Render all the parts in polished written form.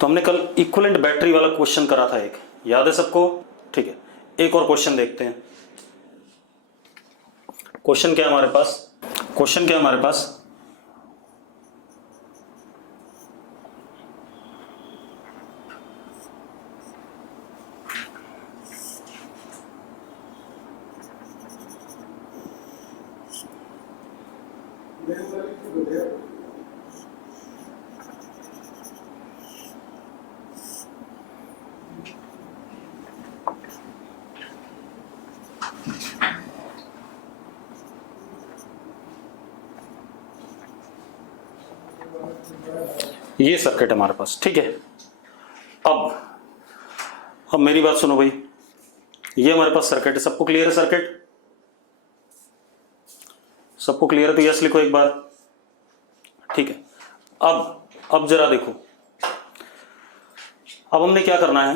तो हमने कल इक्विवेलेंट बैटरी वाला क्वेश्चन करा था, एक याद है सबको? ठीक है, एक और क्वेश्चन देखते हैं। क्वेश्चन क्या है हमारे पास? क्वेश्चन क्या है हमारे पास? ये सर्किट है हमारे पास, ठीक है। अब मेरी बात सुनो भाई, ये हमारे पास सर्किट है। सबको क्लियर है सर्किट? सबको क्लियर है तो यस लिखो एक बार, ठीक है। अब जरा देखो, अब हमने क्या करना है,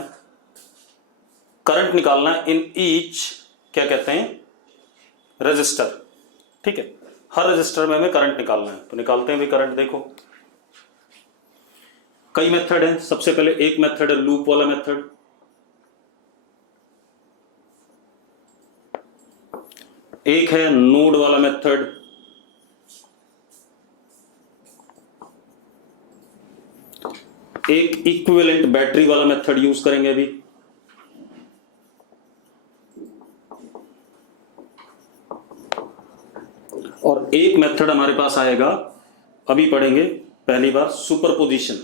करंट निकालना है इन ईच, क्या कहते हैं, रजिस्टर, ठीक है। हर रजिस्टर में हमें करंट निकालना है, तो निकालते हैं भी करंट। देखो कई मेथड है। सबसे पहले एक मेथड है लूप वाला मेथड, एक है नोड वाला मेथड, एक इक्विवेलेंट बैटरी वाला मेथड यूज करेंगे अभी, और एक मेथड हमारे पास आएगा, अभी पढ़ेंगे पहली बार, सुपरपोजिशन।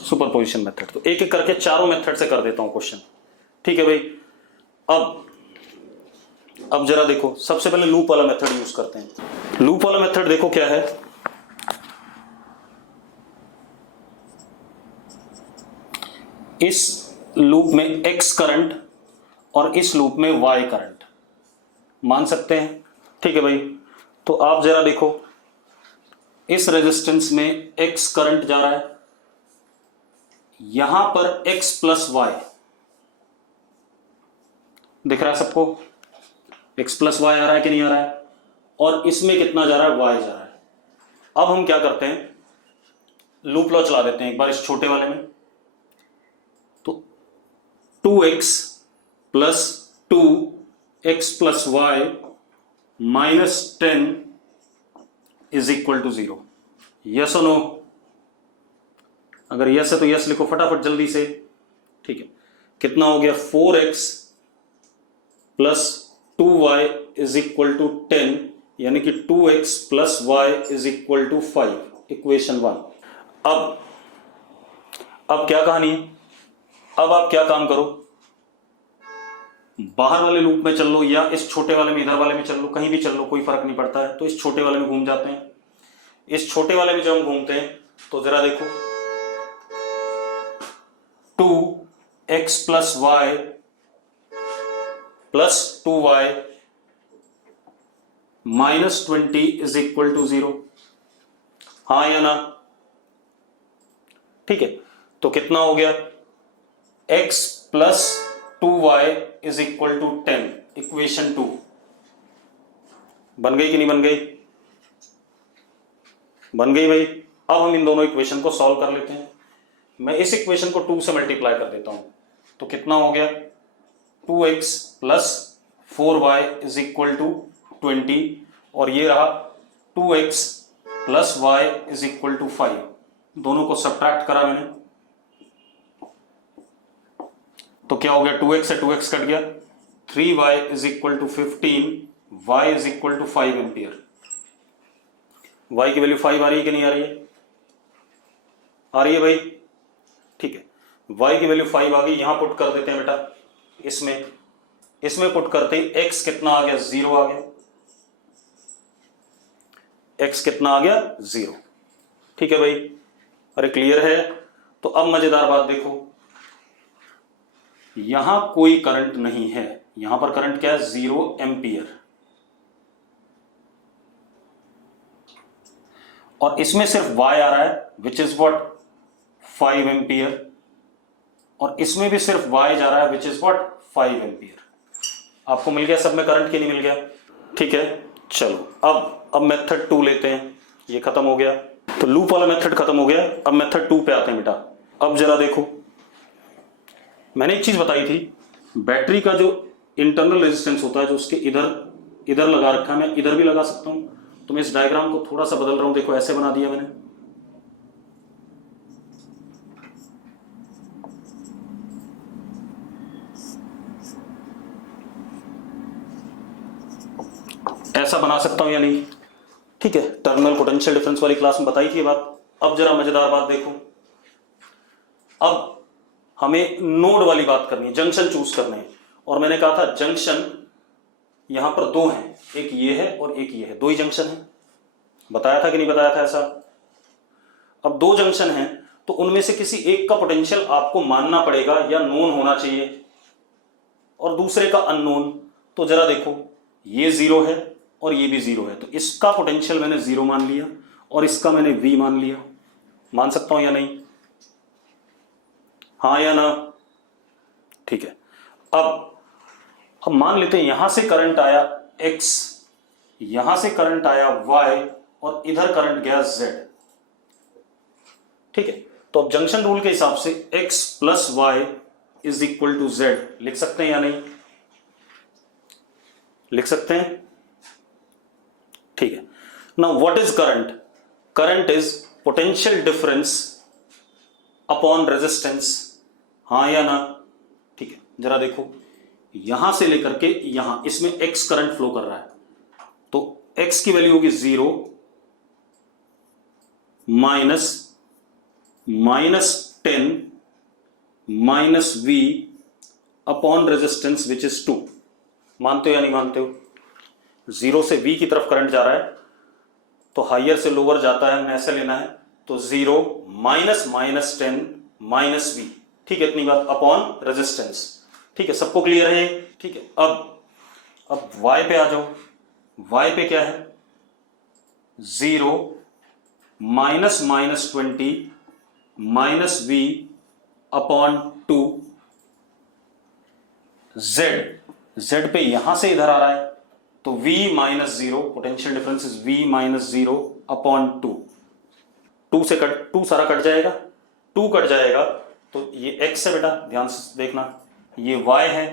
Superposition method. तो एक एक करके चारों मेथड से कर देता हूं क्वेश्चन, ठीक है भाई। अब जरा देखो, सबसे पहले लूप वाला मेथड यूज करते हैं। लूप वाला मेथड देखो क्या है, इस लूप में x करंट और इस लूप में y करंट मान सकते हैं, ठीक है भाई। तो आप जरा देखो, इस रेजिस्टेंस में x करंट जा रहा है, यहां पर x प्लस y दिख रहा है सबको, x प्लस y आ रहा है कि नहीं आ रहा है, और इसमें कितना जा रहा है, y जा रहा है। अब हम क्या करते हैं, लूप लॉ चला देते हैं एक बार इस छोटे वाले में। तो 2x plus 2x plus y minus 10 is equal to 0। Yes और नो? अगर यस है तो यस लिखो फटाफट जल्दी से, ठीक है। कितना हो गया, 4x plus 2y is equal to 10, यानी कि 2x plus y is equal to 5, equation 1। अब क्या कहानी है, अब आप क्या काम करो, बाहर वाले लूप में चल लो या इस छोटे वाले में, इधर वाले में चल लो, कहीं भी चल लो, कोई फर्क नहीं पड़ता है। तो इस छोटे वाले में घूम जाते हैं। इस छोटे वाले में जब हम घूमते हैं तो जरा देखो, 2x plus y plus 2y minus 20 is equal to 0, हाँ या ना? ठीक है, तो कितना हो गया, x plus 2y is equal to 10, equation 2 बन गई कि नहीं बन गई? बन गई भाई। अब हम इन दोनों इक्वेशन को सॉल्व कर लेते हैं। मैं इस इक्वेशन को 2 से मल्टीप्लाई कर देता हूं, तो कितना हो गया, 2x plus 4y is equal to 20, और ये रहा 2x plus y is equal to 5। दोनों को सब्ट्रैक्ट करा मैंने, तो क्या हो गया, 2x से 2x कट गया, 3y is equal to 15, y is equal to 5 ampere. y की वैल्यू 5 आ रही है कि नहीं आ रही है? आ रही है भाई, ठीक है। y की वैल्यू 5 आ गई, यहां पुट कर देते हैं बेटा, इसमें पुट करते ही x कितना आ गया, 0 आ गया। x कितना आ गया, 0, ठीक है भाई। अरे क्लियर है? तो अब मजेदार बात देखो, यहां कोई करंट नहीं है, यहां पर करंट क्या है, 0 एम्पियर, और इसमें सिर्फ y आ रहा है विच इज व्हाट, 5 एम्पियर, और इसमें भी सिर्फ y जा रहा है विच इज व्हाट, 5 एम्पियर। आपको मिल गया सब में करंट, कि नहीं मिल गया? ठीक है, चलो अब मेथड 2 लेते हैं। ये खत्म हो गया, तो लूप वाला मेथड खत्म हो गया। अब मेथड 2 पे आते हैं बेटा। अब जरा देखो, मैंने एक चीज बताई थी, बैटरी का जो इंटरनल रेजिस्टेंस होता है, जो उसके इधर इधर लगा रखा है, मैं इधर भी लगा सकता हूं। तो मैं इस डायग्राम को थोड़ा सा बदल रहा हूं, देखो ऐसे बना दिया मैंने। ऐसा बना सकता हूं या नहीं? ठीक है, टर्मिनल पोटेंशियल डिफरेंस वाली क्लास में बताई थी ये बात। अब जरा मजेदार बात देखो, अब हमें नोड वाली बात करनी है, जंक्शन चूज करने हैं। और मैंने कहा था जंक्शन यहां पर दो हैं, एक ये है और एक ये है, दो ही जंक्शन है। बताया था कि नहीं बताया था ऐसा? अब दो जंक्शन हैं तो उनमें से किसी एक का पोटेंशियल आपको मानना पड़ेगा या नोन होना चाहिए, और दूसरे का अननोन। तो जरा देखो, ये जीरो है और ये भी जीरो है, तो इसका पोटेंशियल मैंने जीरो मान लिया और इसका मैंने वी मान लिया। मान सकता हूं या नहीं? हाँ या ना? ठीक है। अब मान लेते हैं यहां से करंट आया x, यहां से करंट आया y, और इधर करंट गया z। ठीक है, तो अब जंक्शन रूल के हिसाब से x plus Y is equal to z लिख सकते हैं या नहीं? लिख सकते हैं। ठीक है, now what is current? Current is potential difference upon resistance. हाँ या ना? ठीक है, जरा देखो, यहां से लेकर के यहां, इसमें x करंट फ्लो कर रहा है, तो x की वैल्यू होगी 0 minus 10 minus v upon resistance which is 2। मानते हो या नहीं मानते हो? 0 से v की तरफ करंट जा रहा है, तो हायर से लोअर जाता है, हमें ऐसे लेना है। तो 0 माइनस 10 माइनस v, ठीक है, इतनी बात, अपॉन रेजिस्टेंस। ठीक है, सबको क्लियर है? ठीक है, अब y पे आ जाओ। y पे क्या है? 0 minus 20 minus v upon 2। z पे यहां से इधर आ रहा है, तो v minus 0, potential difference is v minus 0 upon 2। 2 सारा कट जाएगा, 2 कट जाएगा, तो ये x है बेटा, ध्यान से देखना, ये y है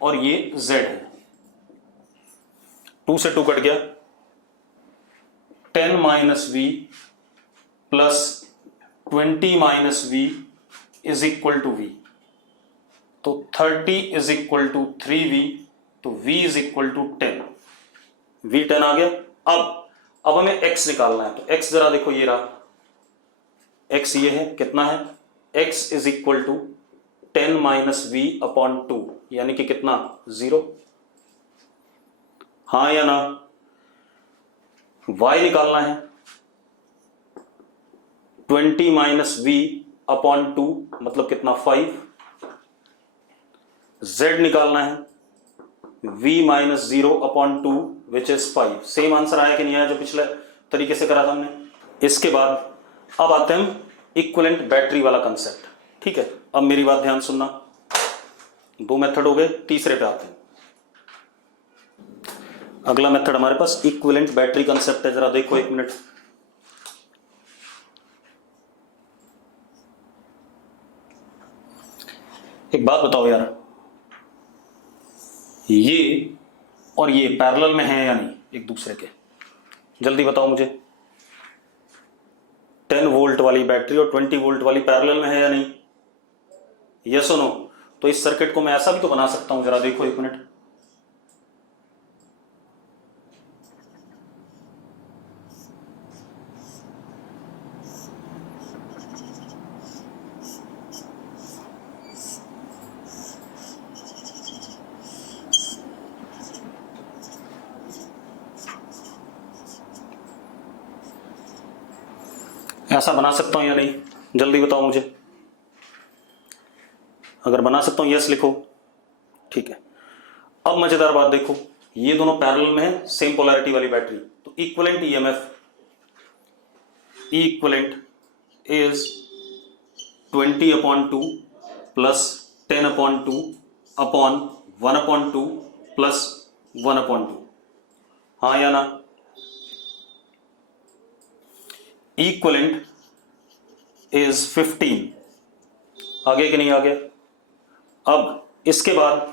और ये z है। 2 से 2 कट गया, 10 minus v plus 20 minus v is equal to v, तो 30 इज इक्वल टू 3v, तो v is equal to 10। v 10 आ गया। अब हमें x निकालना है, तो x जरा देखो, ये रहा x, ये है, कितना है? x is equal to 10 minus V upon 2, यानी कि कितना? 0। हाँ या ना? y निकालना है, 20 माइनस वी अपॉन 2, मतलब कितना? 5। z निकालना है, v minus 0 upon 2 which is 5। Same answer आया कि नहीं आया जो पिछले तरीके से करा था हमने? इसके बाद अब आते हैं इक्विवेलेंट बैटरी वाला कंसेप्ट। ठीक है, अब मेरी बात ध्यान सुनना, दो मेथड हो गए, तीसरे पे आते हैं। अगला मेथड हमारे पास इक्विवेलेंट बैटरी कंसेप्ट है। जरा देखो, एक मिनट, एक बात बताओ यार, ये और ये पैरेलल में है या नहीं एक दूसरे के? जल्दी बताओ मुझे। 10 वोल्ट वाली बैटरी और 20 वोल्ट वाली पैरेलल में है या नहीं? यस और नो? तो इस सर्किट को मैं ऐसा भी तो बना सकता हूं, जरा देखो एक मिनट। ऐसा बना सकता हूं या नहीं? जल्दी बताओ मुझे। अगर बना सकता हूं यस लिखो। ठीक है, अब मजेदार बात देखो, ये दोनों पैरेलल में है, सेम पोलैरिटी वाली बैटरी, तो equivalent EMF, equivalent is 20/2 plus 10/2 upon 1/2 plus 1/2। हाँ या ना? Equivalent is 15। आगे कि नहीं आ गया? अब इसके बाद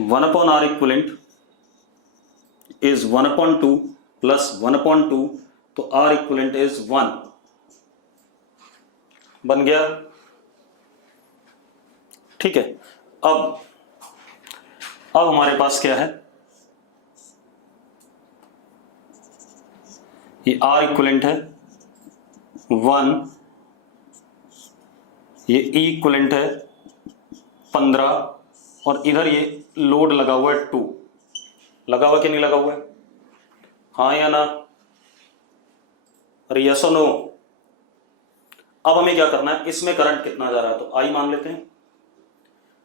1/r इक्वलेंट इज 1/2 प्लस 1/2, तो r इक्वलेंट इज 1 बन गया। ठीक है, अब हमारे पास क्या है, ये r इक्वलेंट है 1, ये e इक्वलेंट है 15, और इधर ये लोड लगा हुआ है 2। लगा हुआ कि नहीं लगा हुआ है? हाँ या ना? अरे यस और नो? अब हमें क्या करना है, इसमें करंट कितना जा रहा है, तो I मान लेते हैं।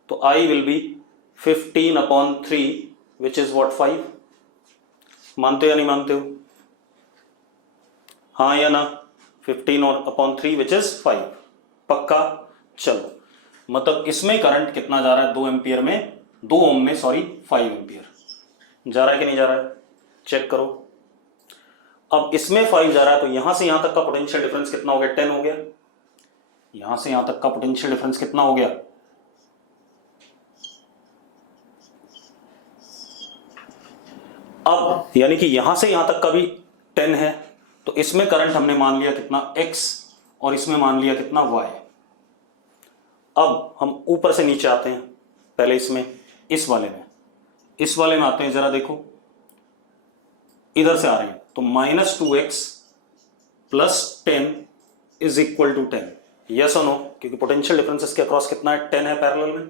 तो I will be 15/3 which is what 5। मानते हो या नहीं मानते हो? हाँ या ना? 15/3 विच इज 5। पक्का? चलो, मतलब इसमें करंट कितना जा रहा है, 2 एम्पियर में, 2 ओम में, सॉरी 5 एम्पियर जा रहा है कि नहीं जा रहा है? चेक करो। अब इसमें 5 जा रहा है, तो यहां से यहां तक का पोटेंशियल डिफरेंस कितना हो गया? 10 हो गया। यहां से यहां तक का पोटेंशियल डिफरेंस कितना हो गया? अब यानी कि यहां से यहां तक का भी 10 है, तो इसमें करंट हमने मान लिया कितना? x, और इसमें मान लिया कितना? y। अब हम ऊपर से नीचे आते हैं, पहले इसमें, इस वाले में आते हैं। जरा देखो, इधर से आ रहे हैं, तो -2x plus 10 is equal to 10। Yes और नो? क्योंकि पोटेंशियल डिफरेंसेस के अक्रॉस कितना है? 10 है पैरेलल में।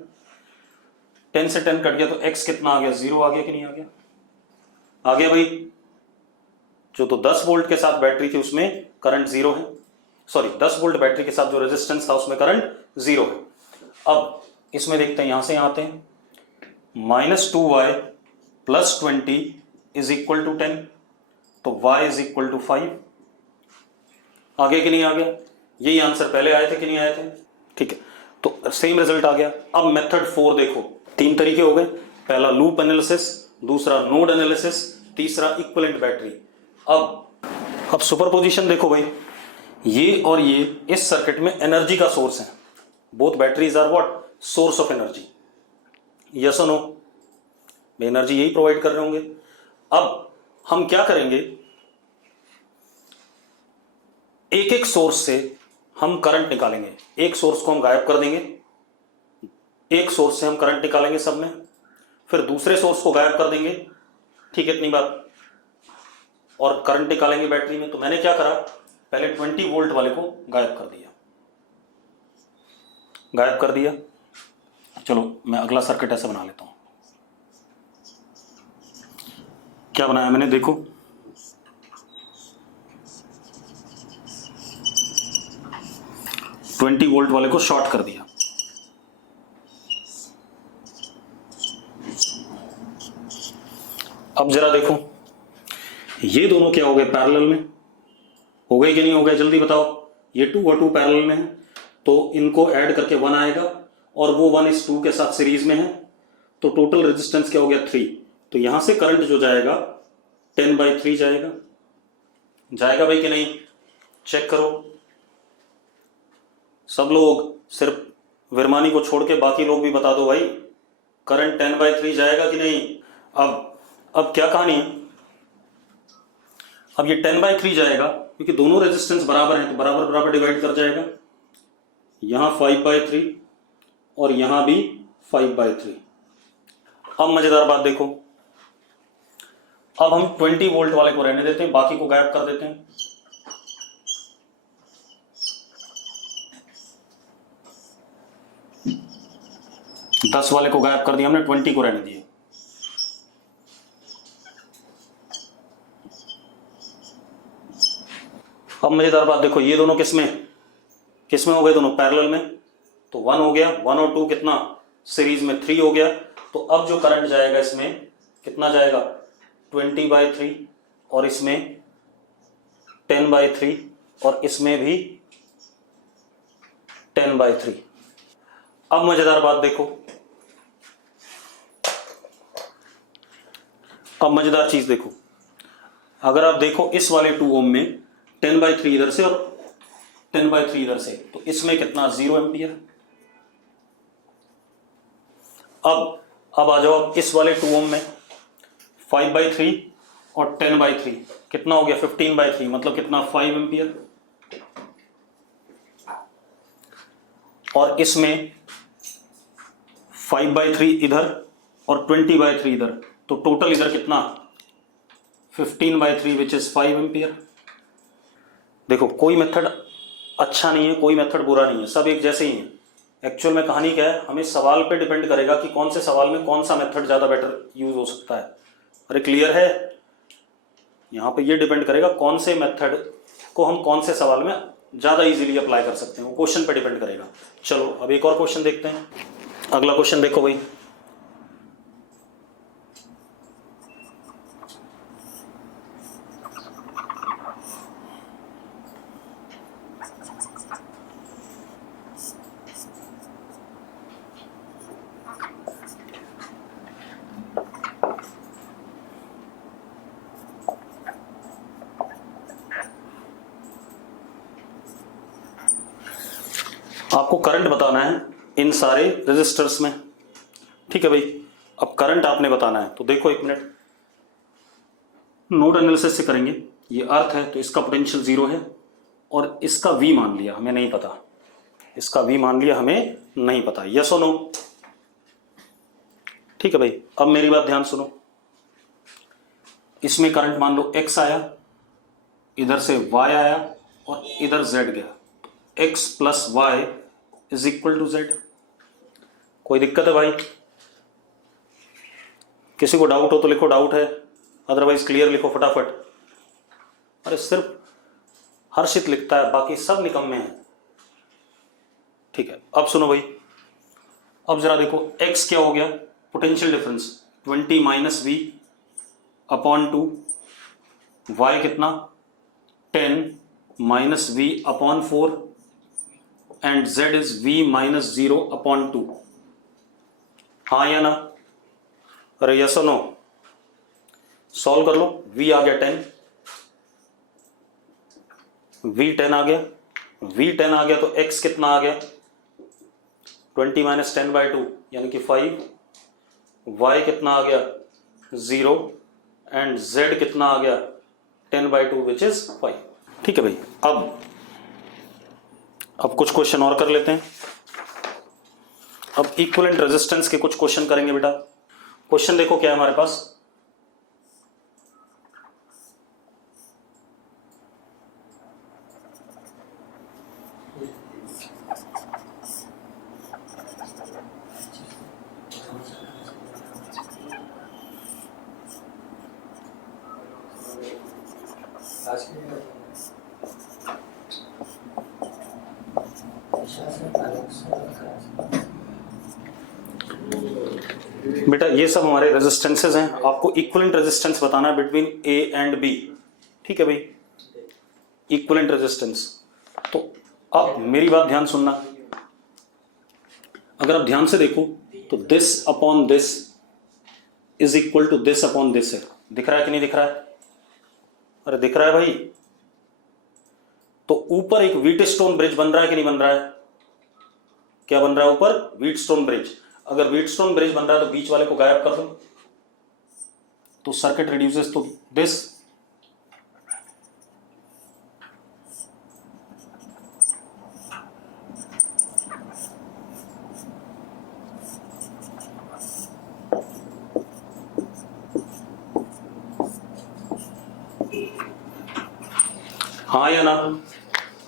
10 से 10 कट गया, तो x कितना आ गया? 0 आ गया कि नहीं आ गया? आ गया भाई। जो तो 10 वोल्ट के साथ बैटरी थी उसमें करंट 0 है, सॉरी 10 वोल्ट बैटरी के साथ जो रेजिस्टेंस था उसमें करंट 0 है। अब इसमें देखते हैं, यहां से यहां आते हैं, -2y plus 20 is equal to 10, तो y इज इक्वल टू 5। आगे कि नहीं आ गया? यही आंसर पहले आए थे कि नहीं आए थे? ठीक है, तो सेम रिजल्ट आ गया। अब मेथड 4 देखो, 3 तरीके हो गए। पहला लूप एनालिसिस, दूसरा नोड एनालिसिस, तीसरा इक्विवेलेंट बैटरी। अब सुपरपोजिशन देखो भाई, ये और ये इस सर्किट में एनर्जी का सोर्स है। Both batteries are what? Source of energy. Yes और नो? एनर्जी यही प्रोवाइड कर रहे होंगे। अब हम क्या करेंगे, एक एक सोर्स से हम करंट निकालेंगे। एक सोर्स को हम गायब कर देंगे, एक सोर्स से हम करंट निकालेंगे सब में, फिर दूसरे सोर्स को गायब कर देंगे। ठीक है, इतनी बात। और करंट निकालेंगे बैटरी में। तो मैंने क्या करा, पहले 20 वोल्ट वाले को गायब कर दिया। चलो मैं अगला सर्किट ऐसे बना लेता हूं। क्या बनाया मैंने, देखो, ट्वेंटी वोल्ट वाले को शॉर्ट कर दिया। अब जरा देखो, ये दोनों क्या हो गए? पैरेलल में हो गए कि नहीं हो गए? जल्दी बताओ। ये 2 और 2 पैरेलल में है, तो इनको ऐड करके 1 आएगा, और वो 1 इस 2 के साथ सीरीज में है, तो टोटल रेजिस्टेंस क्या हो गया? 3। तो यहां से करंट जो जाएगा 10/3 जाएगा भाई कि नहीं? चेक करो सब लोग, सिर्फ विरमानी को छोड़ के बाकी लोग भी बता दो भाई, करंट 10/3 जाएगा कि नहीं? अब क्या कहानी है, अब ये 10/3 जाएगा क्योंकि दोनों रेजिस्टेंस बराबर हैं, तो बराबर बराबर डिवाइड कर जाएगा। यहां 5/3 और यहां भी 5/3। अब मजेदार बात देखो, अब हम 20 वोल्ट वाले को रहने देते हैं, बाकी को गायब कर देते हैं। दस वाले को गायब कर दिया हमने, 20 को रहने दिए। अब मजेदार बात देखो, ये दोनों किसमें हो गए? दोनों पैरेलल में, तो 1 हो गया, 1 और 2 कितना? सीरीज में 3 हो गया। तो अब जो करंट जाएगा इसमें कितना जाएगा? 20/3, और इसमें 10/3, और इसमें भी 10/3। अब मजेदार बात देखो, अब मजेदार चीज देखो, अगर आप देखो इस वाले 2 ओम में 10/3 इधर से और 10/3 इधर से, तो इसमें कितना 0 एम्पियर। अब आ जाओ आप इस वाले 2 ओम में, 5/3 और 10/3 कितना हो गया 15/3, मतलब कितना 5 एम्पियर। और इसमें 5/3 इधर और 20/3 इधर, तो टोटल इधर कितना 15/3 विच इज 5 एम्पियर। देखो कोई मेथड अच्छा नहीं है, कोई मेथड बुरा नहीं है, सब एक जैसे ही है। एक्चुअल में कहानी क्या है, हमें सवाल पे डिपेंड करेगा कि कौन से सवाल में कौन सा मेथड ज़्यादा बेटर यूज हो सकता है। अरे क्लियर है, यहाँ पे ये डिपेंड करेगा कौन से मेथड को हम कौन से सवाल में ज़्यादा इजीली अप्लाई कर सकते हैं, वो क्वेश्चन पे डिपेंड करेगा। चलो अब एक और क्वेश्चन देखते हैं। अगला क्वेश्चन देखो भाई, आपको करंट बताना है इन सारे रेजिस्टर्स में, ठीक है भाई। अब करंट आपने बताना है, तो देखो एक मिनट, नोड एनालिसिस से करेंगे। ये अर्थ है तो इसका पोटेंशियल 0 है, और इसका V मान लिया, हमें नहीं पता, इसका V मान लिया, हमें नहीं पता, यस और नो। ठीक है भाई, अब मेरी बात ध्यान सुनो। इसमें करंट मान लो X आया, इधर से Y आया और इधर Z गया, X + Y = Z। कोई दिक्कत है भाई? किसी को डाउट हो तो लिखो डाउट है, अदरवाइज क्लियर लिखो फटाफट। अरे सिर्फ हर्षित लिखता है, बाकी सब निकम्मे हैं। ठीक है, अब सुनो भाई, अब जरा देखो X क्या हो गया, पोटेंशियल डिफरेंस 20 - V/2, Y कितना 10 - V/4 and Z is V - 0/2। हाँ या ना? अरे यस और नो? सॉल्व कर लो। V आ गया 10, V10 आ गया, V10 आ गया तो X कितना आ गया 20 - 10/2 यानी कि 5, Y कितना आ गया 0 एंड Z कितना आ गया 10/2 विच इज 5। ठीक है भाई, अब कुछ क्वेश्चन और कर लेते हैं। अब इक्विवेलेंट रेजिस्टेंस के कुछ क्वेश्चन करेंगे बेटा। क्वेश्चन देखो क्या है हमारे पास, बेटा ये सब हमारे रेजिस्टेंसेस हैं, आपको इक्विवेलेंट रेजिस्टेंस बताना है बिटवीन A एंड B। ठीक है भाई, इक्विवेलेंट रेजिस्टेंस। तो अब मेरी बात ध्यान सुनना, अगर आप ध्यान से देखो तो this upon this is equal to this upon this है। दिख रहा है कि नहीं दिख रहा है? अरे दिख रहा है भाई। तो ऊपर एक व्हीटस्टोन ब्रिज बन रहा है कि नहीं बन रहा है? क्या बन रहा है ऊपर? Wheatstone bridge. अगर व्हीटस्टोन ब्रिज बन रहा है तो बीच वाले को गायब कर दो, तो सर्किट रिड्यूसेस टू दिस। हाँ या ना?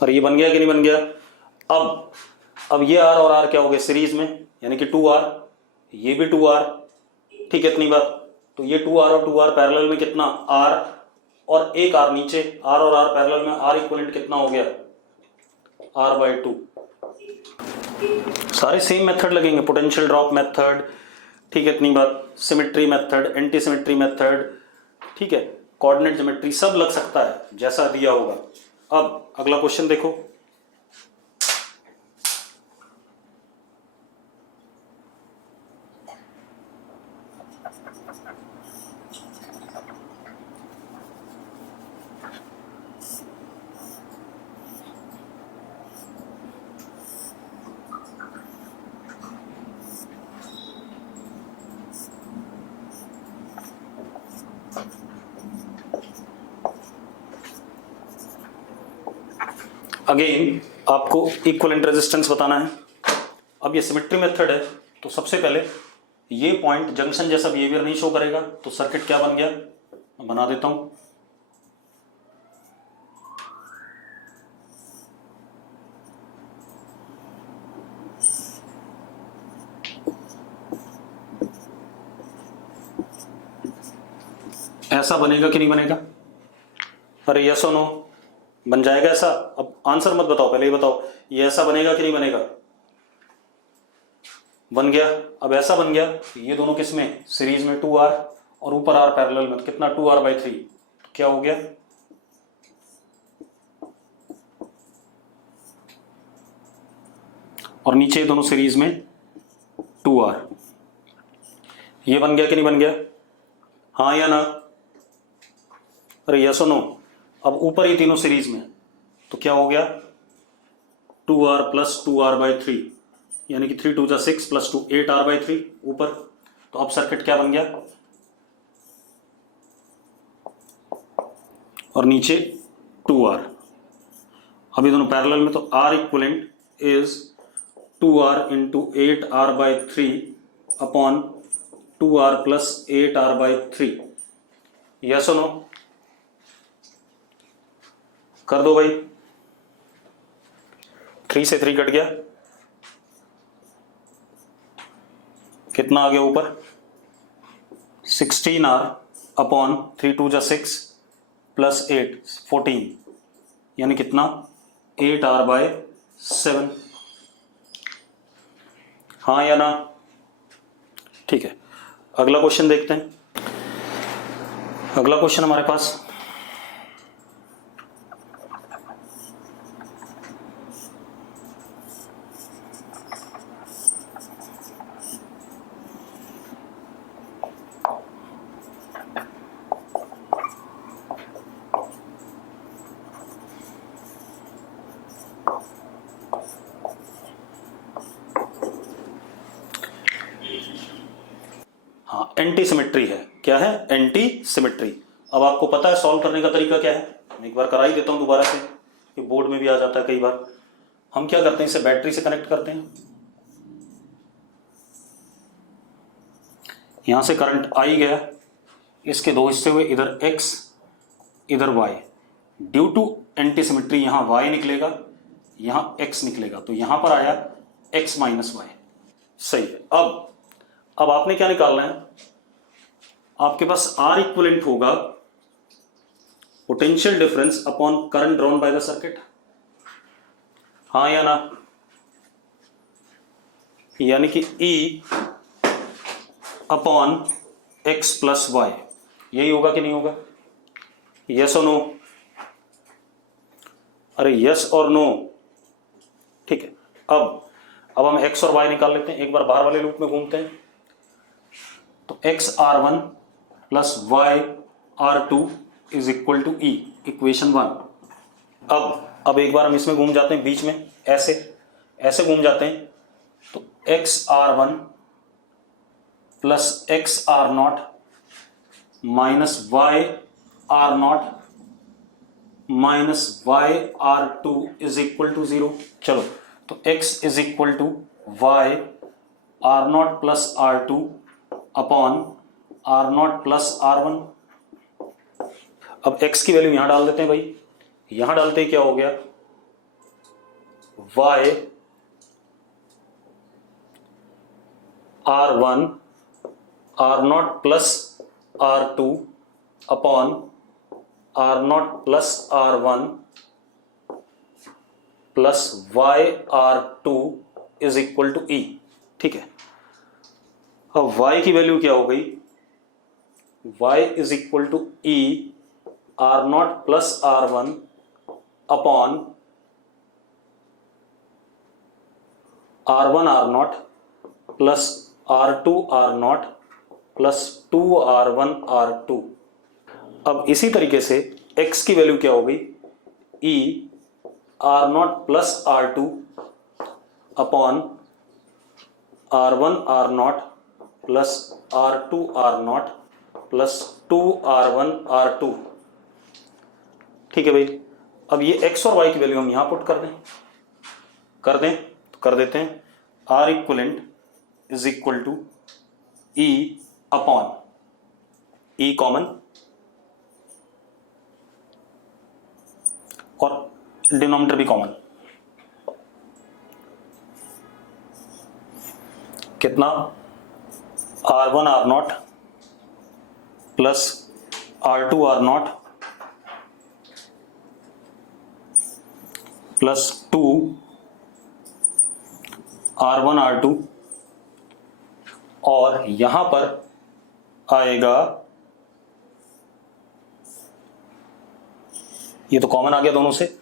और ये बन गया कि नहीं बन गया? अब ये R और R क्या हो गए सीरीज में, यानी कि 2R, ये भी 2R। ठीक है, इतनी बात। तो ये 2R और 2R पैरेलल में कितना R, और एक R नीचे, R और R पैरेलल में R इक्विवेलेंट कितना हो गया R/2। सारे सेम मेथड लगेंगे, पोटेंशियल ड्रॉप मेथड, ठीक है इतनी बात, symmetry method, anti symmetry method, ठीक है, कोऑर्डिनेट ज्योमेट्री, सब लग सकता है जैसा दिया होगा। अब अगला क्वेश्चन देखो, अगेन आपको इक्विवेलेंट रेजिस्टेंस बताना है। अब ये सिमेट्री मेथड है, तो सबसे पहले ये पॉइंट जंक्शन जैसा बिहेवियर नहीं शो करेगा, तो सर्किट क्या बन गया, मैं बना देता हूं। ऐसा बनेगा कि नहीं बनेगा? अरे यस और नो, बन जाएगा ऐसा? अब आंसर मत बताओ, पहले ये बताओ ये ऐसा बनेगा कि नहीं बनेगा? बन गया। अब ऐसा बन गया, ये दोनों किस में, सीरीज में 2R, और ऊपर R पैरेलल में, तो कितना 2R/3, तो क्या हो गया, और नीचे दोनों सीरीज में 2R। ये बन गया कि नहीं बन गया? हाँ या ना? अरे यस और नो। अब ऊपर ये तीनों सीरीज में, तो क्या हो गया, 2R + 2R/3, यानी कि 3 2 जा 6 + 2 8R/3 ऊपर। तो अब सर्किट क्या बन गया, और नीचे 2R। अब ये दोनों पैरेलल में, तो R equivalent is 2R × 8R/3 upon 2R + 8R/3। Yes और नो? कर दो भाई। 3 से 3 कट गया, कितना आ गया ऊपर, 16R अपॉन 3 2 जा 6 + 8 14, यानी कितना 8R/7। हाँ या ना? ठीक है, अगला क्वेश्चन देखते हैं। अगला क्वेश्चन हमारे पास, हाँ एंटी सिमेट्री है। क्या है? Anti symmetry. अब आपको पता है सॉल्व करने का तरीका क्या है, मैं एक बार करा ही देता हूँ दोबारा से, ये बोर्ड में भी आ जाता है कई बार। हम क्या करते हैं, इसे बैटरी से कनेक्ट करते हैं, यहां से करंट आई गया, इसके दो हिस्से हुए, इधर X इधर Y। Due to anti symmetry यहां Y निकलेगा, यहां X निकलेगा, तो यहां पर आया X - Y। सही है। अब आपने क्या निकालना है, आपके पास R इक्विवेलेंट होगा potential difference upon current drawn by the circuit. हाँ या ना? यानी कि E अपॉन X + Y, यही होगा कि नहीं होगा? यस और नो? अरे यस और नो। ठीक है, अब हम X और Y निकाल लेते हैं। एक बार बाहर वाले लूप में घूमते हैं, तो XR1 + YR2 = E, इक्वेशन 1। अब एक बार हम इसमें घूम जाते हैं, बीच में ऐसे घूम जाते हैं, तो XR1 + XR0 - YR0 - YR2 = 0। चलो, तो X = Y R0 + R2 upon R0 + R1। अब X की वैल्यू यहां डाल देते हैं भाई, यहां डालते ही क्या हो गया, Y R1 R0 + R2 upon R0 + R1 plus YR2 = E। ठीक है, अब Y की वैल्यू क्या हो गई, Y = E R0 + R1 upon R1 R0 plus R2 R0 plus 2R1 R2। अब इसी तरीके से X की वैल्यू क्या हो गई, E R0 + R2 upon R1 R0 plus R2 R0 plus 2R1 R2। ठीक है भाई, अब ये x और y की वैल्यू हम यहां पुट तो कर देते हैं। R equivalent is equal to E upon E common और डिनोमिनेटर भी कॉमन, कितना R1 R0 plus R2 R0 plus 2 R1 R2 और यहां पर आएगा, ये तो कॉमन आ गया दोनों से,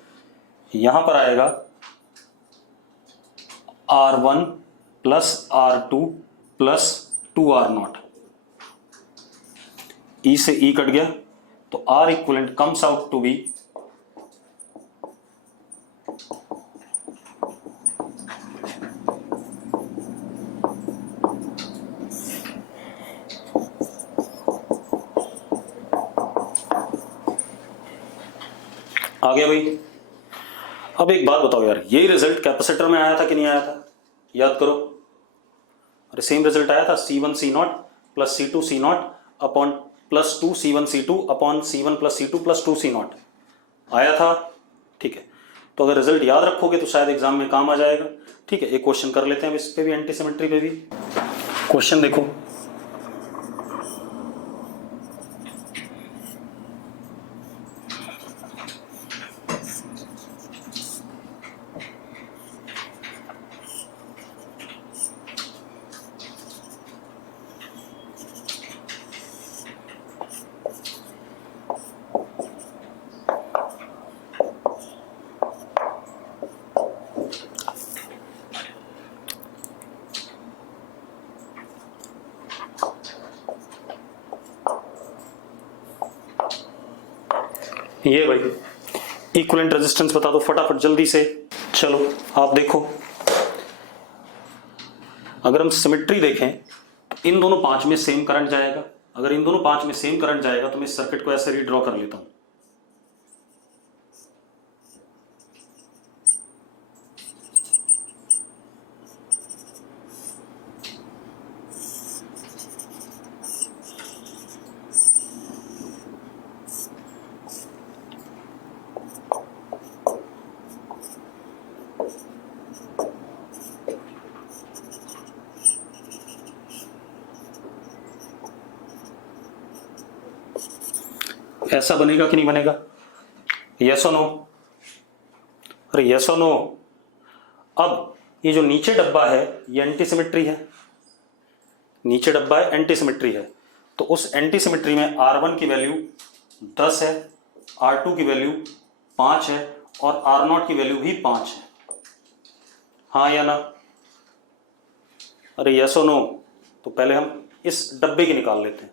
यहां पर आएगा R1 plus R2 plus 2 R0, E से E कट गया तो R equivalent comes out to be आ गया भाई। अब एक बात बताओ यार, यही रिजल्ट कैपेसिटर में आया था कि नहीं आया था? याद करो। अरे सेम रिजल्ट आया था, C1 C0 plus C2 C0 upon plus 2 C1 C2 upon C1 plus C2 plus 2 C0 आया था। ठीक है, तो अगर रिजल्ट याद रखोगे तो शायद एग्जाम में काम आ जाएगा। ठीक है, एक क्वेश्चन कर लेते हैं इस पे भी, एंटी सिमेट्री पे भी। क्वेश्चन देखो, ये भाई इक्विवेलेंट रेजिस्टेंस बता दो फटाफट जल्दी से। चलो आप देखो, अगर हम सिमेट्री देखें तो इन दोनों 5 में सेम करंट जाएगा। अगर इन दोनों 5 में सेम करंट जाएगा तो मैं इस सर्किट को ऐसे रीड्रॉ कर लेता हूं। ऐसा बनेगा कि नहीं बनेगा? यस और नो? अरे यस और नो। अब ये जो नीचे डब्बा है ये एंटी सिमेट्री है, नीचे डब्बा है एंटी सिमेट्री है, तो उस एंटी सिमेट्री में R1 की वैल्यू 10 है, R2 की वैल्यू 5 है और R0 की वैल्यू भी 5 है। हाँ या ना? अरे यस और नो? तो पहले हम इस डब्बे की निकाल लेते हैं।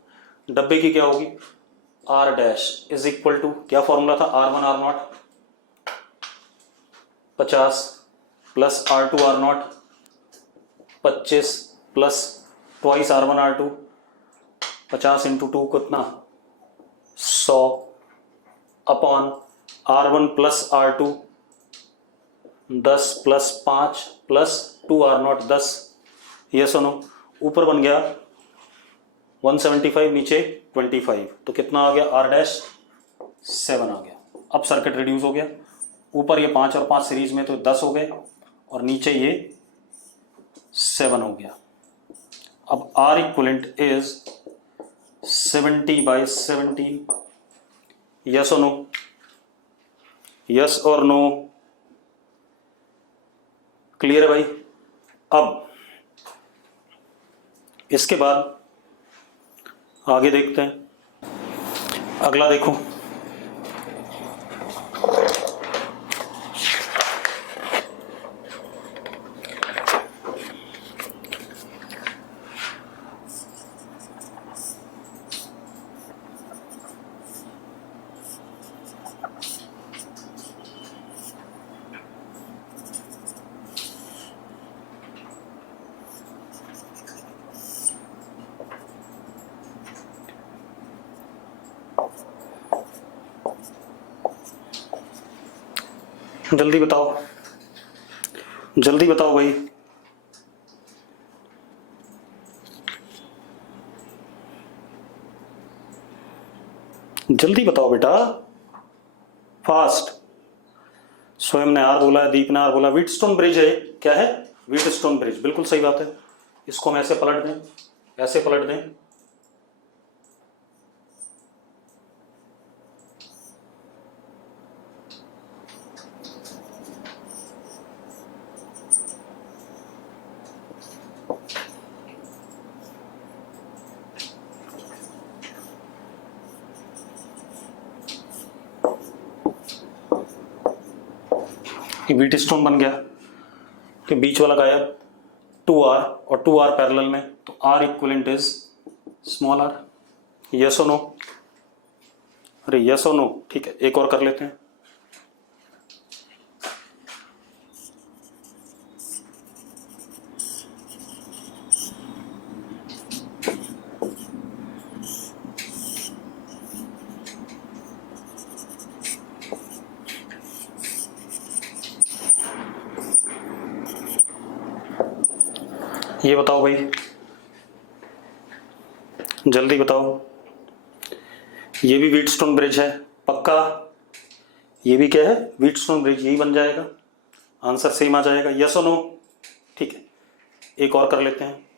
डब्बे की क्या होगी? R dash is equal to, क्या फॉर्मूला था? R1 R0 50 plus R2 R0 25 plus twice R1 R2 50 into 2 कितना? 100 upon R1 plus R2 10 plus 5 plus 2 R0 10। ये सुनो, ऊपर बन गया 175, नीचे 25, तो कितना आ गया? R डैश 7 आ गया। अब सर्किट रिड्यूस हो गया, ऊपर ये 5 और 5 सीरीज में तो 10 हो गए और नीचे ये 7 हो गया। अब R इक्वलेंट इज 70/17। यस और नो? यस और नो? क्लियर है भाई? अब इसके बाद आगे देखते हैं। अगला देखो, जल्दी बताओ, जल्दी बताओ भाई। जल्दी बताओ बेटा, फास्ट। स्वयं ने आर बोला है, दीप ने आर बोला। व्हीटस्टोन ब्रिज है, क्या है? व्हीटस्टोन ब्रिज, बिल्कुल सही बात है। इसको हम ऐसे पलट दें, ऐसे पलट दें। व्हीटस्टोन बन गया कि बीच वाला गायब, 2r और 2r पैरेलल में, तो r equivalent is small r। Yes और नो? अरे यस और नो, ठीक है, एक और कर लेते हैं। ये बताओ भाई, जल्दी बताओ। ये भी व्हीटस्टोन ब्रिज है पक्का? ये भी क्या है? व्हीटस्टोन ब्रिज, यही बन जाएगा, आंसर सेम आ जाएगा। यस और नो? ठीक है, एक और कर लेते हैं।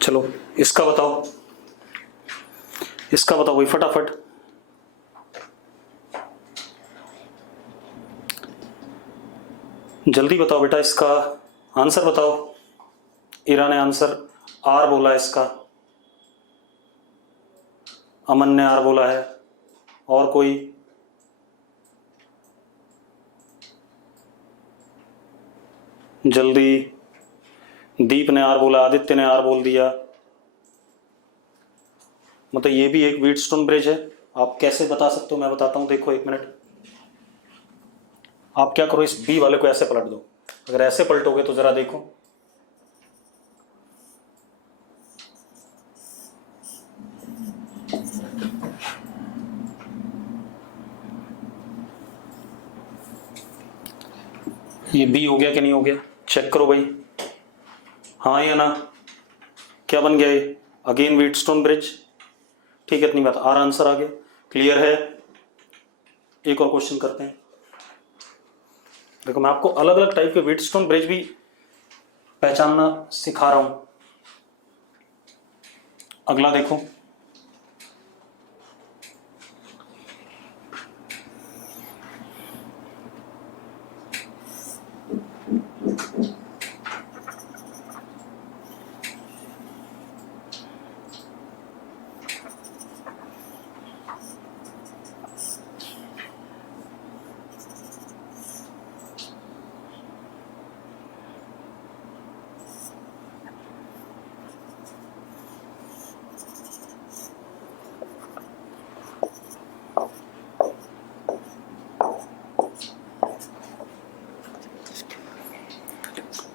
चलो इसका बताओ, इसका बताओ भाई फटाफट। जल्दी बताओ बेटा, इसका आंसर बताओ। इरा ने आंसर आर बोला इसका, अमन ने आर बोला है, और कोई? जल्दी। दीप ने आर बोला, आदित्य ने आर बोल दिया। मतलब ये भी एक व्हीटस्टोन ब्रिज है। आप कैसे बता सकते हो मैं बताता हूं, देखो एक मिनट। आप क्या करो, इस बी वाले को ऐसे पलट दो। अगर ऐसे पलटोगे तो जरा देखो, ये बी हो गया कि नहीं हो गया? चेक करो भाई, हाँ या ना? क्या बन गया ये? Again Wheatstone bridge. ठीक है, इतनी बात, आर आंसर आ गया। क्लियर है? एक और क्वेश्चन करते हैं। देखो मैं आपको अलग अलग टाइप के व्हीटस्टोन ब्रिज भी पहचानना सिखा रहा हूं। अगला देखो,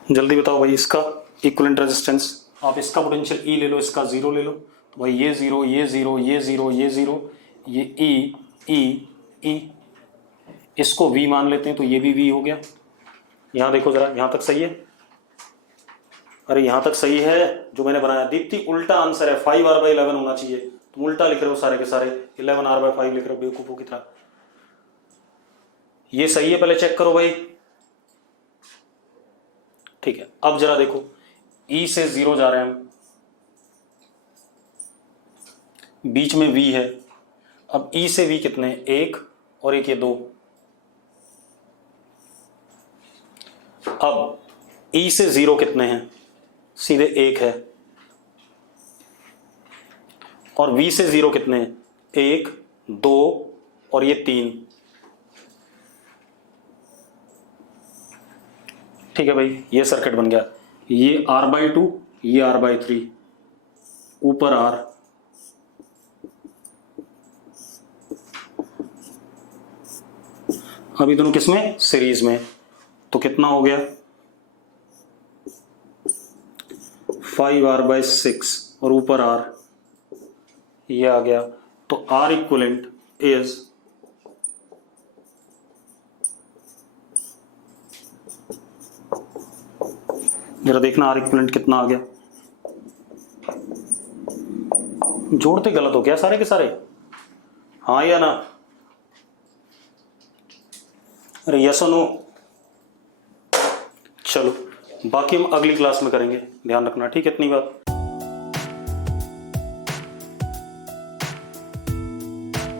जल्दी बताओ भाई। इसका इक्विवेलेंट रेजिस्टेंस, आप इसका पोटेंशियल ई ले लो, इसका जीरो ले लो, तो भाई ये जीरो, ये जीरो, ये जीरो, ये जीरो, ये ई ई ई, इसको वी मान लेते हैं तो ये भी वी हो गया। यहां देखो जरा, यहां तक सही है? अरे यहां तक सही है जो मैंने बनाया। दीप्ति उल्टा आंसर है, 5r/11 होना चाहिए, तुम उल्टा लिख रहे हो सारे के सारे, 11r/5 लिख रहे हो बेवकूफों की तरह। ये सही है, पहले चेक करो भाई। ठीक है, अब जरा देखो, ई से जीरो जा रहे हैं हम, बीच में वी है। अब ई से वी कितने हैं? एक, और एक ये दो। अब ई से जीरो कितने हैं? सीधे एक है। और वी से जीरो कितने हैं? एक, दो, और ये तीन। ठीक है भाई, ये सर्किट बन गया। ये r/2, ये r/3, ऊपर आर, अभी दोनों किसमें, सीरीज में, तो कितना हो गया 5r/6 और ऊपर r, ये आ गया। तो R इक्वलेंट इज जरा देखना R इक्वलेंट कितना आ गया। जोड़ते गलत हो गया सारे के सारे, हाँ या ना, अरे यस और नो। चलो बाकी हम अगली क्लास में करेंगे, ध्यान रखना, ठीक है, इतनी बात।